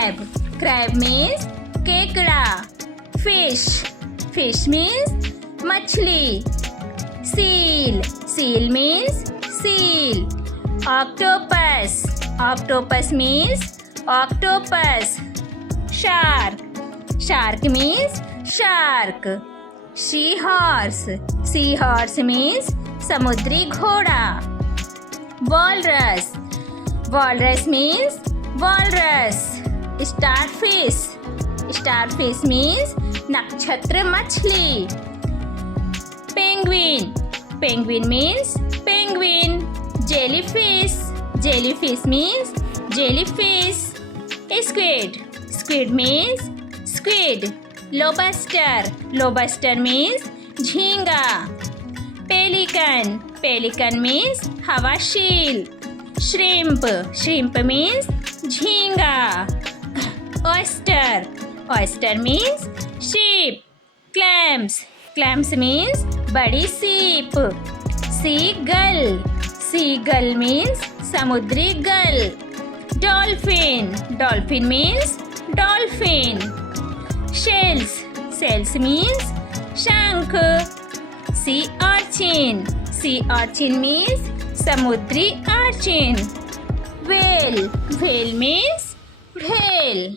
crab. Crab means केकड़ा. Fish. Fish means मछली. Seal. Seal means seal. Octopus. Octopus means octopus. Shark. Shark means shark. Seahorse. Seahorse means समुद्री घोड़ा. Walrus. Walrus means walrus. Starfish. Starfish means नक्षत्र मछली. Penguin. Penguin means penguin. Jellyfish. Jellyfish means jellyfish. Squid. Squid means squid. Lobster. Lobster means झींगा. Pelican. Pelican means हवाशील. Shrimp. Shrimp means झींगा. Oyster. Oyster means sheep. Clams. Clams means बड़ी सीप. Seagull. Seagull means समुद्री गल. Dolphin. Dolphin means dolphin. Shells. Shells means शंख. Sea urchin. Sea urchin means समुद्री urchin. Whale. Whale means whale.